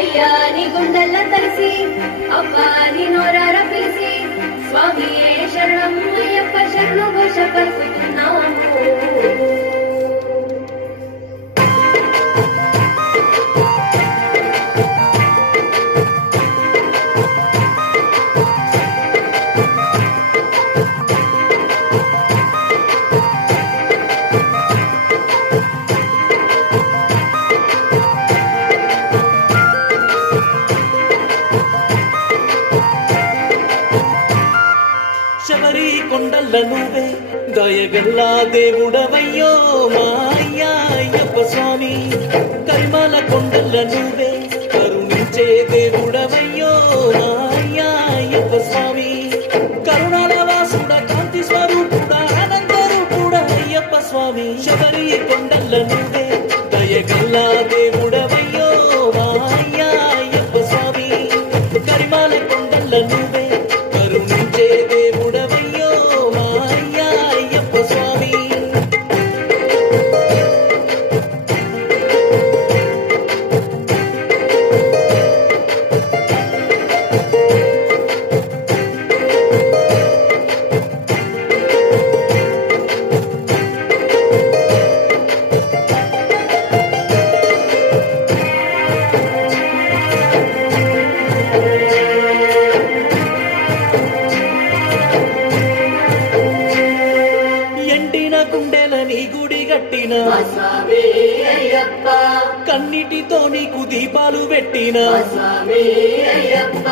అయ్యా నీ గుండెల్ల తలిసి అబ్బా నీ నోరార పిలిసి స్వామియే శరణం అయ్యప్ప శరణు ఘోష పలుకుతున్నాము. శబరి కొండల్ల నువ్వే దయగల్లా దేవుడవయ్యో మా అయ్యా అయ్యప్ప స్వామి. కరిమాల కొండల్ల నువ్వే కరుణించే దేవుడవయ్యో మా అయ్యా అయ్యప్ప స్వామి. కరుణాల వాసుడ కాంతి స్వరూపుడ ఆనంద రూపుడ అయ్యప్ప స్వామి. శబరి కొండల్ల నువ్వే దయగల్లా దేవుడవయ్యో మా అయ్యా అయ్యప్ప స్వామి. కరిమాల కొండల్ల నువ్వే కరుణించే దేవుడవయ్యో మా అయ్యా అయ్యప్ప స్వామి. ఎండిన గుండెల నీ గుడి గట్టిన స్వామి అయ్యప్ప కన్నిటితో నీకు దీపాలు పెట్టిన స్వామి అయ్యప్ప